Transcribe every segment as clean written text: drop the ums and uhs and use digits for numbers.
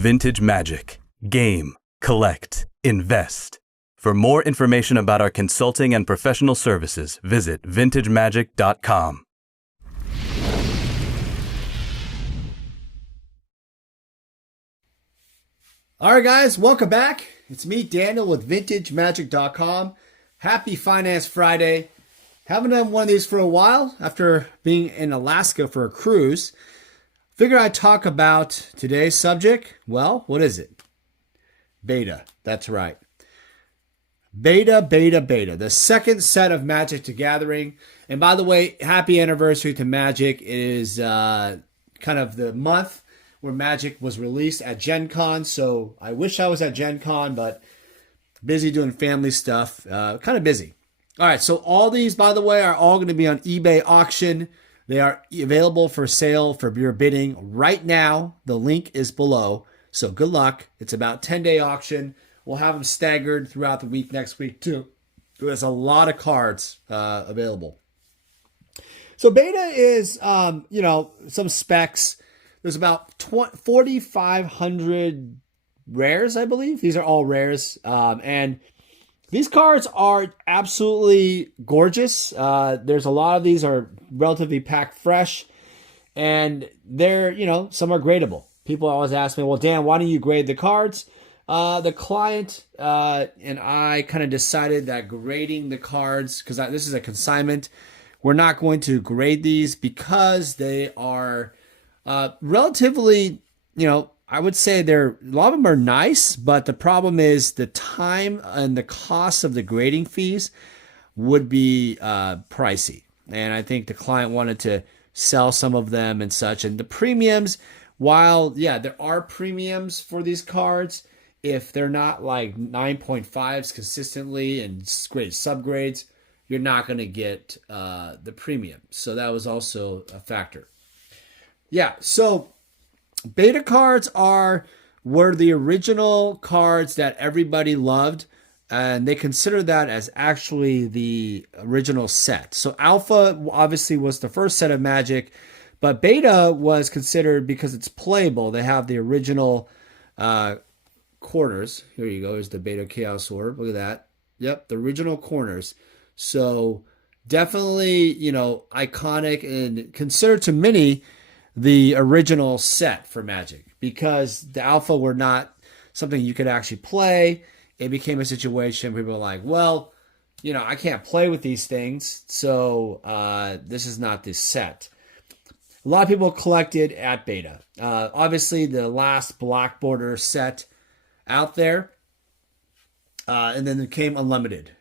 Vintage Magic. Game, collect, invest. For more information about our consulting and professional services, visit vintagemagic.com. All right, guys, welcome back. It's me, Daniel, with vintagemagic.com. Happy Finance Friday. Haven't done one of these for a while after being in Alaska for a cruise. Figure I'd talk about today's subject. Well, what is it? Beta. That's right. Beta. The second set of Magic the Gathering. And by the way, happy anniversary to Magic. It is kind of the month where Magic was released at Gen Con. So I wish I was at Gen Con, but busy doing family stuff. Kind of busy. All right, so all these, by the way, are all going to be on eBay auction. They are available for sale for your bidding right now. The link is below. So good luck. It's about 10-day auction. We'll have them staggered throughout the week next week too. There's a lot of cards available. So beta is, some specs. There's about 4,500 rares, I believe. These are all rares. And these cards are absolutely gorgeous. There's a lot of these are relatively packed fresh. And they're, some are gradable. People always ask me, well, Dan, why don't you grade the cards? The client and I kind of decided that grading the cards, because this is a consignment, we're not going to grade these because they are relatively, I would say a lot of them are nice, but the problem is the time and the cost of the grading fees would be pricey. And I think the client wanted to sell some of them and such. And the premiums, while, there are premiums for these cards, if they're not like 9.5s consistently and great subgrades, you're not going to get the premium. So that was also a factor. Yeah, so beta cards were the original cards that everybody loved, and they consider that as actually the original set. So Alpha obviously was the first set of Magic, but Beta was considered because it's playable. They have the original corners. Here you go. Here's the Beta Chaos Orb. Look at that. Yep, the original corners. So definitely, iconic and considered to many the original set for Magic, because the Alpha were not something you could actually play. It became a situation where people were like, well, I can't play with these things, so this is not this set. A lot of people collected at Beta. Obviously, the last Black Border set out there, and then it came Unlimited,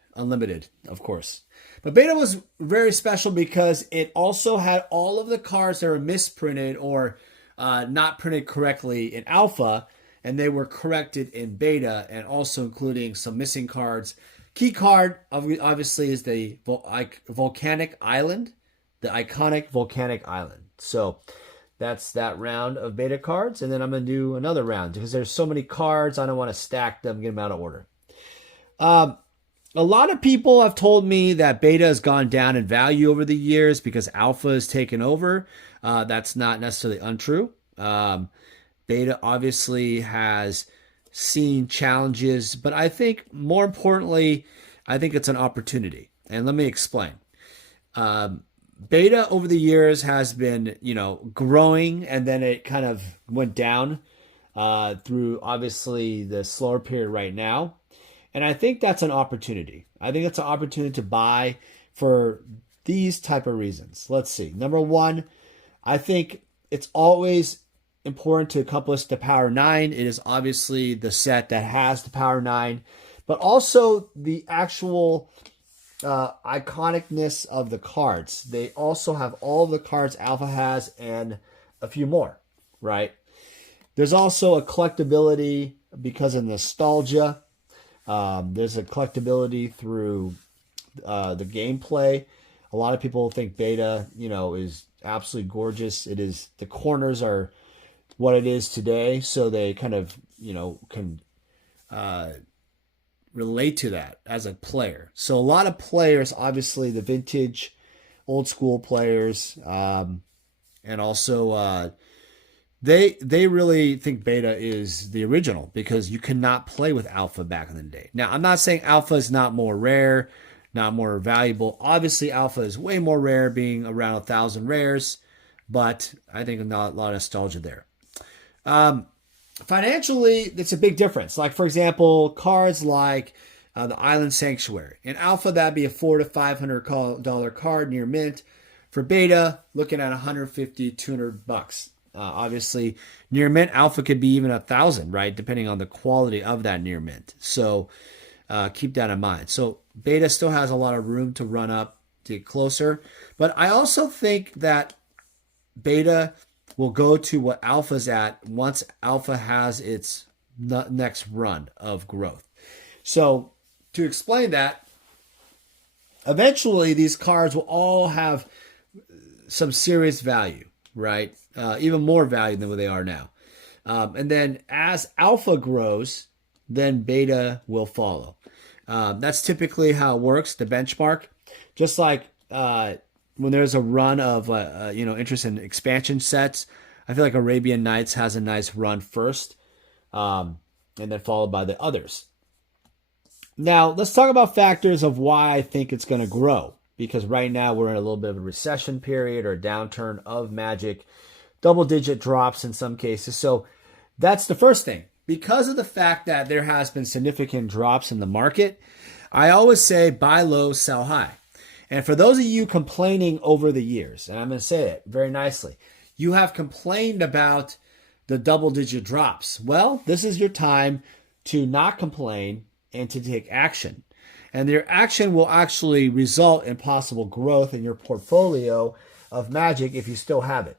of course. But Beta was very special because it also had all of the cards that were misprinted or not printed correctly in Alpha, and they were corrected in Beta, and also including some missing cards. Key card, obviously, is the Volcanic Island, the iconic Volcanic Island. So that's that round of Beta cards, and then I'm going to do another round because there's so many cards, I don't want to stack them, get them out of order. A lot of people have told me that Beta has gone down in value over the years because Alpha has taken over. That's not necessarily untrue. Beta obviously has seen challenges, but I think more importantly, I think it's an opportunity. And let me explain. Beta over the years has been, growing, and then it kind of went down through obviously the slower period right now. And I think that's an opportunity. I think it's an opportunity to buy for these type of reasons. Let's see. Number one, I think it's always important to accomplish the Power 9. It is obviously the set that has the Power 9, but also the actual iconicness of the cards. They also have all the cards Alpha has and a few more, right? There's also a collectability because of nostalgia. There's a collectability through the gameplay. A lot of people think Beta, is absolutely gorgeous. It is. The corners are what it is today, so they kind of, can relate to that as a player. So a lot of players, obviously the vintage, old school players, and also They really think beta is the original because you cannot play with alpha back in the day. Now, I'm not saying alpha is not more rare, not more valuable. Obviously, alpha is way more rare, being around 1,000 rares, but I think not a lot of nostalgia there. Financially, it's a big difference. Like, for example, cards like the Island Sanctuary. In alpha, that'd be a $400 to $500 card near mint. For beta, looking at 150, $200. Obviously, near mint alpha could be even 1,000, right? Depending on the quality of that near mint. So keep that in mind. So beta still has a lot of room to run up to get closer. But I also think that beta will go to what alpha's at once alpha has its next run of growth. So to explain that, eventually these cards will all have some serious value, right? Even more value than what they are now. And then as alpha grows, then beta will follow. That's typically how it works, the benchmark. Just like when there's a run of interest in expansion sets, I feel like Arabian Nights has a nice run first, and then followed by the others. Now, let's talk about factors of why I think it's going to grow. Because right now we're in a little bit of a recession period or a downturn of Magic, double-digit drops in some cases. So that's the first thing. Because of the fact that there has been significant drops in the market, I always say buy low, sell high. And for those of you complaining over the years, and I'm going to say it very nicely, you have complained about the double-digit drops. Well, this is your time to not complain and to take action. And your action will actually result in possible growth in your portfolio of Magic if you still have it.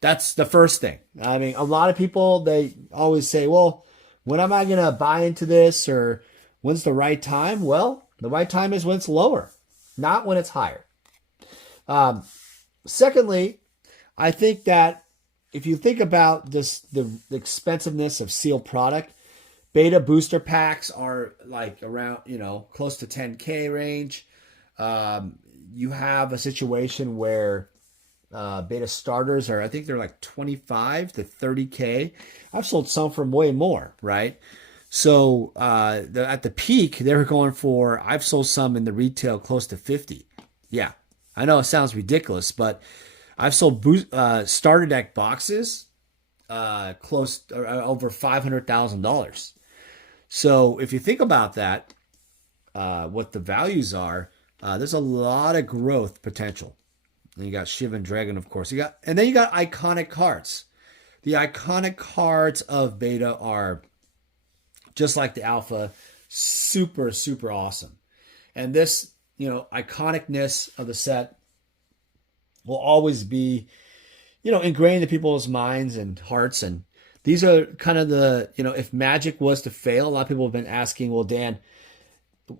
That's the first thing. I mean, a lot of people, they always say, well, when am I going to buy into this, or when's the right time? Well, the right time is when it's lower, not when it's higher. Secondly, I think that if you think about this, the expensiveness of sealed product, beta booster packs are like around, close to 10K range. You have a situation where beta starters are, I think they're like 25 to 30K. I've sold some for way more, right? So at the peak, they were going for, I've sold some in the retail close to 50. Yeah, I know it sounds ridiculous, but I've sold starter deck boxes close over $500,000. So if you think about that, what the values are, there's a lot of growth potential. And you got Shivan Dragon, of course. And then you got iconic cards. The iconic cards of beta are just like the alpha, super, super awesome. And this, iconicness of the set will always be, ingrained in people's minds and hearts. And these are kind of the, if Magic was to fail, a lot of people have been asking, well, Dan,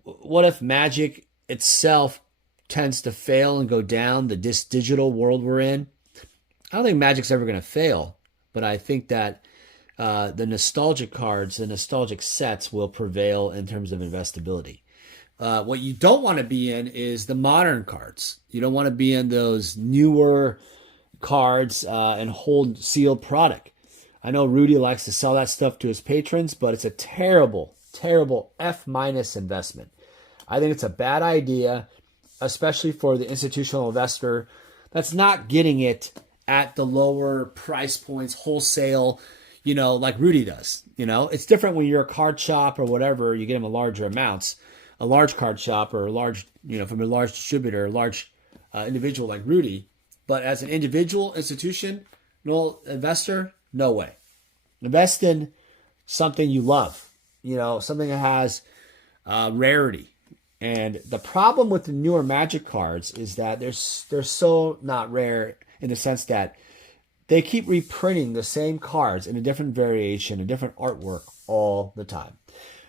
what if Magic itself tends to fail and go down, this digital world we're in? I don't think Magic's ever going to fail, but I think that the nostalgic cards, the nostalgic sets will prevail in terms of investability. What you don't want to be in is the modern cards. You don't want to be in those newer cards and hold sealed product. I know Rudy likes to sell that stuff to his patrons, but it's a terrible, terrible F- investment. I think it's a bad idea, especially for the institutional investor that's not getting it at the lower price points, wholesale, like Rudy does. It's different when you're a card shop or whatever, you get them in larger amounts. A large card shop or a large, from a large distributor, a large individual like Rudy. But as an individual institution, no investor, no way. Invest in something you love, something that has rarity. And the problem with the newer Magic cards is that they're so not rare in the sense that they keep reprinting the same cards in a different variation, a different artwork all the time.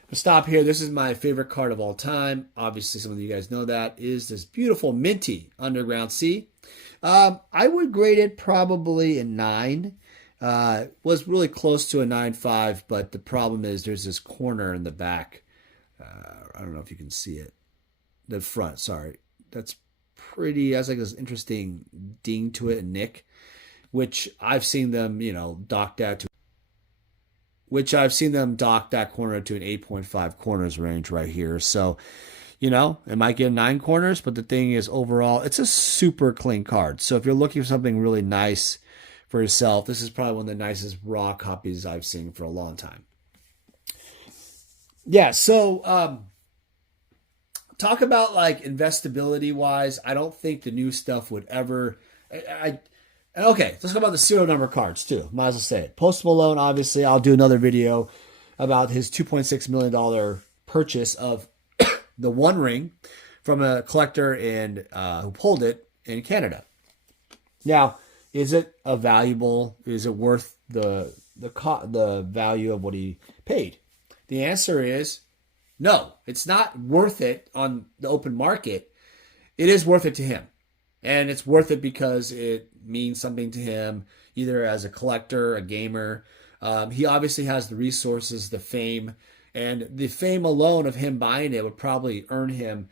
To stop here, this is my favorite card of all time. Obviously, some of you guys know that is this beautiful minty Underground Sea. I would grade it probably a 9. Was really close to a 9.5, but the problem is there's this corner in the back. I don't know if you can see it. The front, sorry. That's like this interesting ding to it and nick. which I've seen them, dock that to, which I've seen them dock that corner to an 8.5 corners range right here. So, it might get 9 corners, but the thing is, overall, it's a super clean card. So if you're looking for something really nice for yourself, this is probably one of the nicest raw copies I've seen for a long time. Yeah, so talk about like investability wise. I don't think the new stuff would ever. Okay, let's talk about the serial number cards too. Might as well say it. Post Malone, obviously, I'll do another video about his $2.6 million purchase of the One Ring from a collector who pulled it in Canada. Now, is it is it worth the value of what he paid? The answer is no. It's not worth it on the open market. It is worth it to him. And it's worth it because it means something to him, either as a collector, a gamer. He obviously has the resources, the fame, and the fame alone of him buying it would probably earn him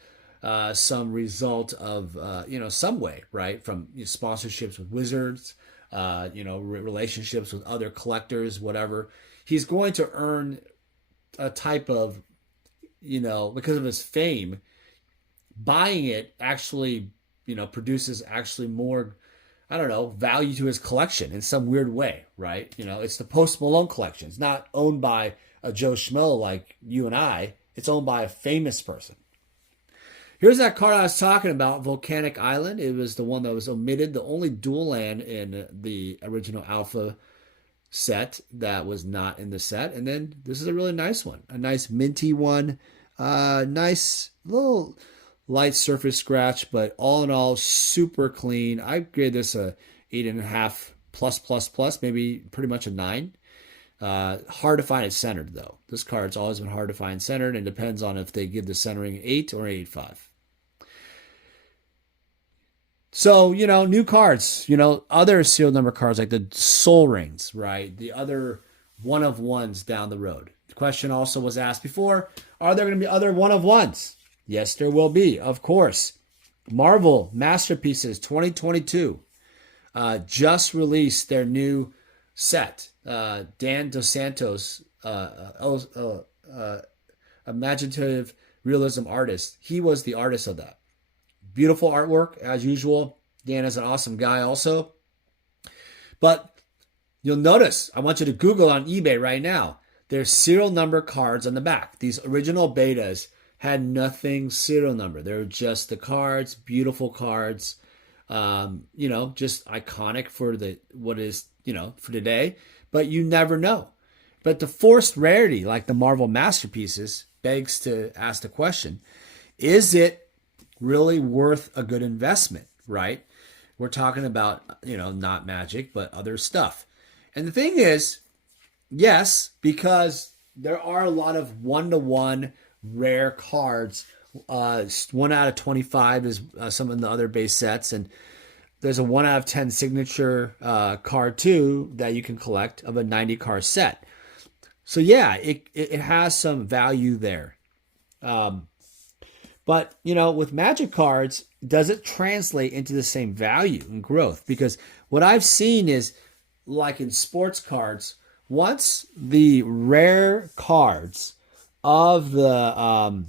some result of, some way, right? From sponsorships with Wizards, relationships with other collectors, whatever. He's going to earn a type of, because of his fame, buying it actually, produces actually more, value to his collection in some weird way, right? It's the Post Malone collection. It's not owned by a Joe Schmo like you and I. It's owned by a famous person. Here's that card I was talking about, Volcanic Island. It was the one that was omitted, the only dual land in the original Alpha set that was not in the set. And then this is a really nice one, a nice minty one, nice little light surface scratch, but all in all, super clean. I grade this a 8.5 plus, maybe pretty much a 9. Hard to find it centered though. This card's always been hard to find centered, and depends on if they give the centering 8 or 8.5. So, new cards, other serial number cards like the Soul Rings, right? The other one of ones down the road. The question also was asked before, are there going to be other one of ones? Yes, there will be, of course. Marvel Masterpieces 2022 just released their new set. Dan Dos Santos, imaginative realism artist. He was the artist of that. Beautiful artwork, as usual. Dan is an awesome guy also. But you'll notice, I want you to Google on eBay right now. There's serial number cards on the back. These original betas had nothing serial number. They were just the cards, beautiful cards, just iconic for what is, for today. But you never know. But the forced rarity, like the Marvel Masterpieces, begs to ask the question, is it really worth a good investment, right? We're talking about, not Magic, but other stuff. And the thing is, yes, because there are a lot of 1-to-1 rare cards. 1 out of 25 is some of the other base sets, and there's a 1 out of 10 signature card too that you can collect of a 90 card set. So yeah, it has some value there. But with Magic cards, does it translate into the same value and growth? Because what I've seen is, like in sports cards, once the rare cards of the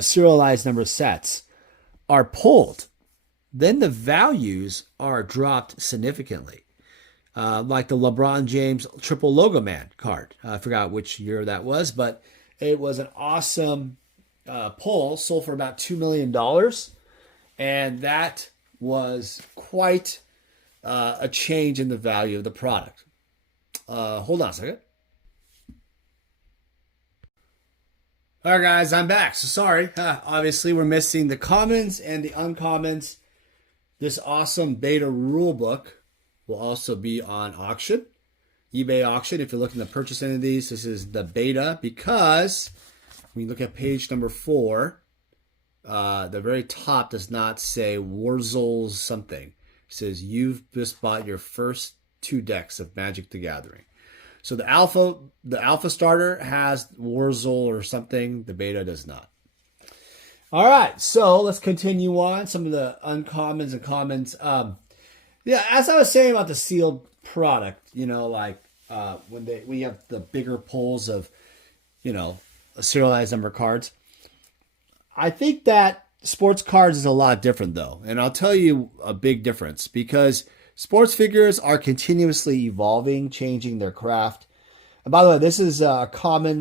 serialized number sets are pulled, then the values are dropped significantly. Like the LeBron James Triple Logo Man card. I forgot which year that was, but it was an awesome pull, sold for about $2 million. And that was quite a change in the value of the product. Hold on a second. All right, guys, I'm back. So sorry. Obviously, we're missing the commons and the uncommons. This awesome beta rulebook will also be on auction, eBay auction. If you're looking to purchase any of these, this is the beta, because when you look at page number 4, the very top does not say Wurzel's something. It says you've just bought your first 2 decks of Magic the Gathering. So the alpha starter has Wurzel or something. The beta does not. All right, so let's continue on. Some of the uncommons and commons. Yeah, as I was saying about the sealed product, like when you have the bigger pulls of, a serialized number of cards. I think that sports cards is a lot different though, and I'll tell you a big difference because sports figures are continuously evolving, changing their craft. And by the way, this is a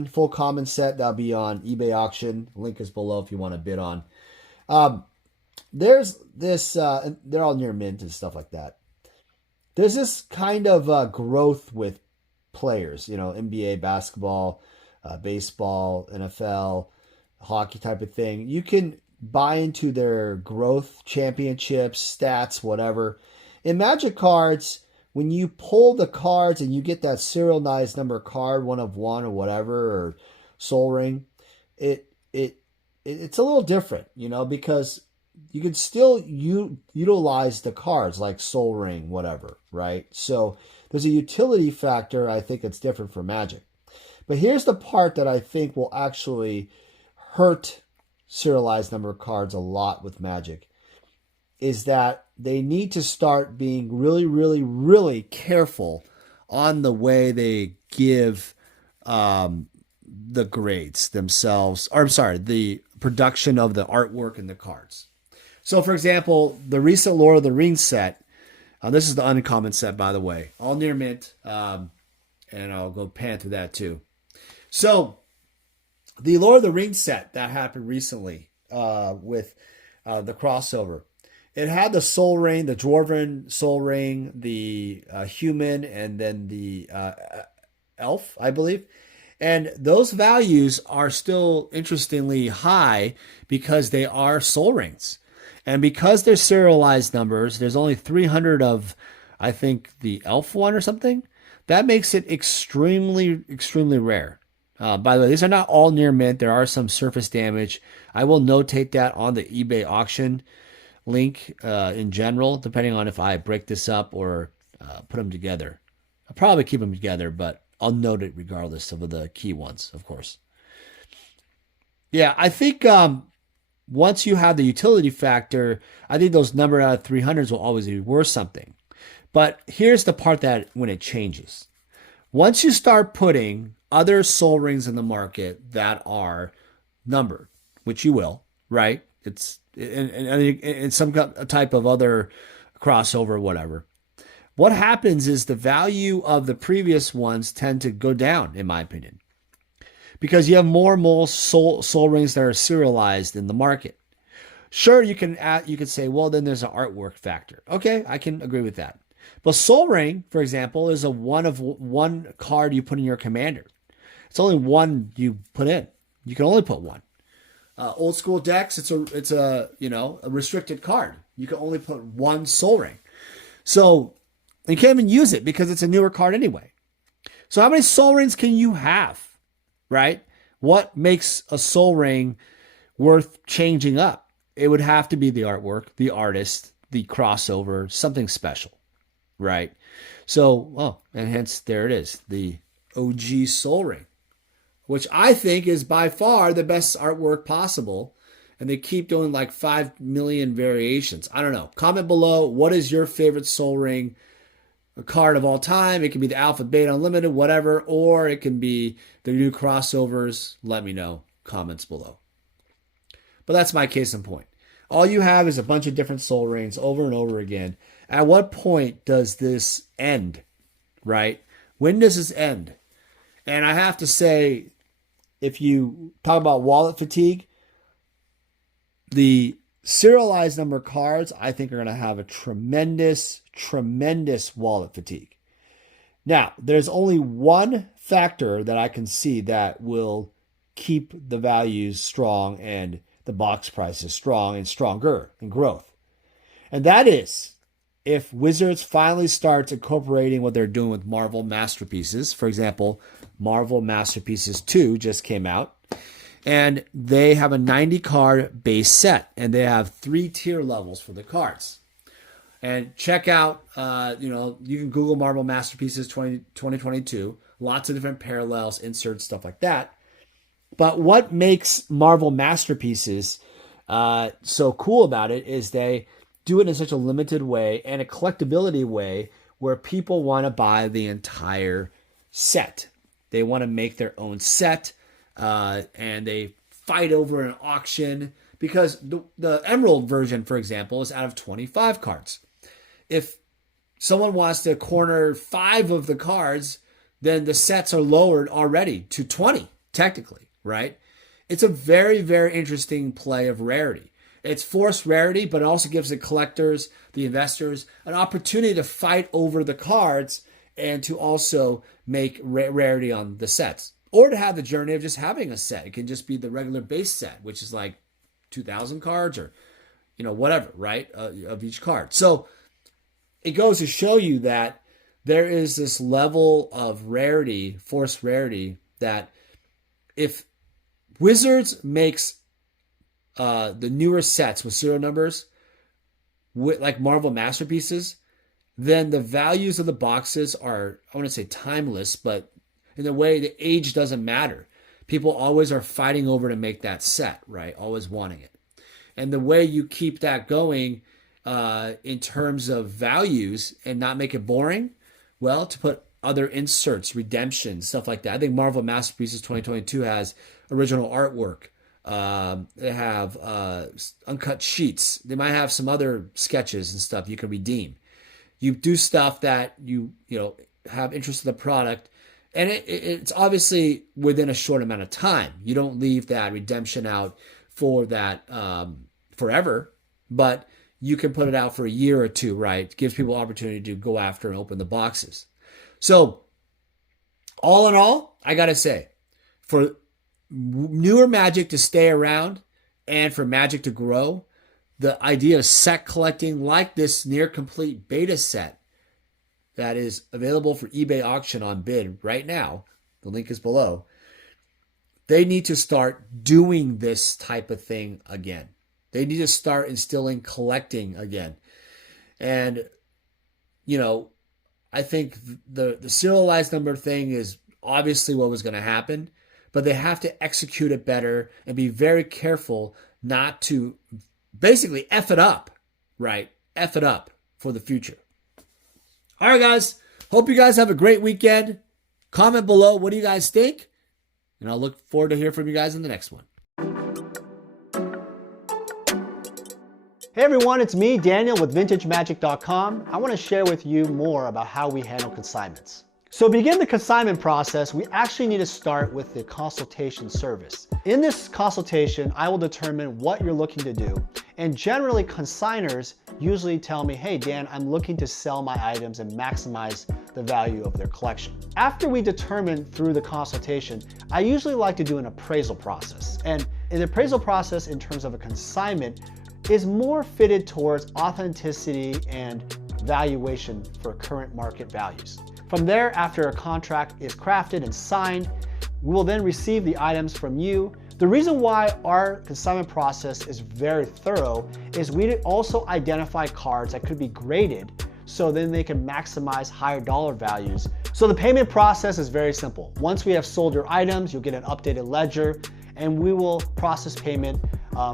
full common set that'll be on eBay auction. Link is below if you want to bid on. There's this, they're all near mint and stuff like that. There's this kind of growth with players, NBA, basketball, baseball, NFL, hockey type of thing. You can buy into their growth championships, stats, whatever. In Magic cards, when you pull the cards and you get that serialized number card, 1 of 1 or whatever, or Soul Ring, it's a little different, because you can still utilize the cards like Soul Ring, whatever, right? So there's a utility factor. I think it's different for Magic. But here's the part that I think will actually hurt serialized number of cards a lot with Magic, is that they need to start being really, really, really careful on the way they give the grades themselves, or I'm sorry, the production of the artwork and the cards. So, for example, the recent Lord of the Rings set, this is the uncommon set, by the way, all near mint, and I'll go pan through that too. So, the Lord of the Rings set that happened recently with the crossover, it had the Soul Ring, the Dwarven Soul Ring, the human, and then the elf, I believe. And those values are still interestingly high because they are Soul Rings. And because they're serialized numbers, there's only 300 of, I think, the elf one or something. That makes it extremely, extremely rare. By the way, these are not all near mint. There are some surface damage. I will notate that on the eBay auction link in general, depending on if I break this up or put them together. I'll probably keep them together, but I'll note it regardless of the key ones, of course. Yeah, I think once you have the utility factor, I think those number out of 300s will always be worth something. But here's the part that when it changes. Once you start putting other Soul Rings in the market that are numbered, which you will, right? It's in some type of other crossover or whatever. What happens is the value of the previous ones tend to go down, in my opinion, because you have more and more soul Rings that are serialized in the market. Sure, you can say, well, then there's an artwork factor. Okay, I can agree with that. But Soul Ring, for example, is a one card you put in your commander. It's only one you put in. You can only put one. Old school decks, it's a restricted card. You can only put one Soul Ring. So you can't even use it because it's a newer card anyway. So how many Soul Rings can you have, right? What makes a Soul Ring worth changing up? It would have to be the artwork, the artist, the crossover, something special, right? So, and hence there it is, the OG Soul Ring, which I think is by far the best artwork possible. And they keep doing like 5 million variations. I don't know. Comment below, what is your favorite Soul Ring card of all time? It can be the Alpha, Beta, Unlimited, whatever, or it can be the new crossovers. Let me know. Comments below. But that's my case in point. All you have is a bunch of different Soul Rings over and over again. At what point does this end, right? When does this end? And I have to say, if you talk about wallet fatigue, the serialized number cards, I think, are going to have a tremendous, tremendous wallet fatigue. Now, there's only one factor that I can see that will keep the values strong and the box prices strong and stronger in growth. And that is if Wizards finally starts incorporating what they're doing with Marvel Masterpieces. For example, Marvel Masterpieces 2 just came out. And they have a 90 card base set, and they have 3 tier levels for the cards. And check out, you can Google Marvel Masterpieces 2022. Lots of different parallels, inserts, stuff like that. But what makes Marvel Masterpieces so cool about it is they do it in such a limited way and a collectability way where people want to buy the entire set. They want to make their own set, and they fight over an auction because the Emerald version, for example, is out of 25 cards. If someone wants to corner 5 of the cards, then the sets are lowered already to 20, technically, right? It's a very, very interesting play of Rarity. It's forced rarity, but it also gives the collectors, the investors, an opportunity to fight over the cards and to also make rarity on the sets. Or to have the journey of just having a set. It can just be the regular base set, which is like 2,000 cards or, whatever, right, of each card. So it goes to show you that there is this level of rarity, forced rarity, that if Wizards makes the newer sets with serial numbers, like Marvel Masterpieces, then the values of the boxes are, I want to say timeless, but in a way the age doesn't matter. People always are fighting over to make that set, right? Always wanting it. And the way you keep that going in terms of values and not make it boring, well, to put other inserts, redemption, stuff like that. I think Marvel Masterpieces 2022 has original artwork. They have uncut sheets. They might have some other sketches and stuff you can redeem. You do stuff that you have interest in the product, and it's obviously within a short amount of time. You don't leave that redemption out for that forever, but you can put it out for a year or two, right? It gives people opportunity to go after and open the boxes. So all in all, I got to say, for newer Magic to stay around and for Magic to grow, the idea of set collecting like this near complete beta set that is available for eBay auction on bid right now, the link is below, they need to start doing this type of thing again. They need to start instilling collecting again. And, I think the serialized number thing is obviously what was going to happen, but they have to execute it better and be very careful not to basically F it up, right? F it up for the future. All right, guys. Hope you guys have a great weekend. Comment below. What do you guys think? And I'll look forward to hearing from you guys in the next one. Hey everyone, it's me, Daniel with VintageMagic.com. I want to share with you more about how we handle consignments. So to begin the consignment process, we actually need to start with the consultation service. In this consultation, I will determine what you're looking to do. And generally, consigners usually tell me, hey Dan, I'm looking to sell my items and maximize the value of their collection. After we determine through the consultation, I usually like to do an appraisal process. And an appraisal process in terms of a consignment is more fitted towards authenticity and valuation for current market values. From there, after a contract is crafted and signed, we will then receive the items from you. The reason why our consignment process is very thorough is we also identify cards that could be graded so then they can maximize higher dollar values. So the payment process is very simple. Once we have sold your items, you'll get an updated ledger and we will process payment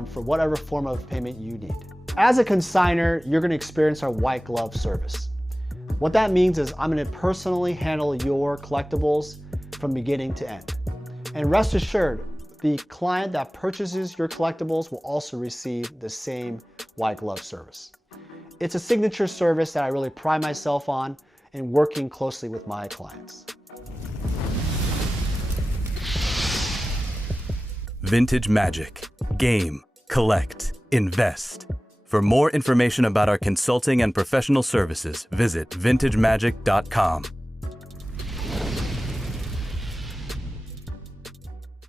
for whatever form of payment you need. As a consigner, you're gonna experience our white glove service. What that means is I'm gonna personally handle your collectibles from beginning to end. And rest assured, the client that purchases your collectibles will also receive the same white glove service. It's a signature service that I really pride myself on in working closely with my clients. Vintage Magic. Game, collect, invest. For more information about our consulting and professional services, visit vintagemagic.com.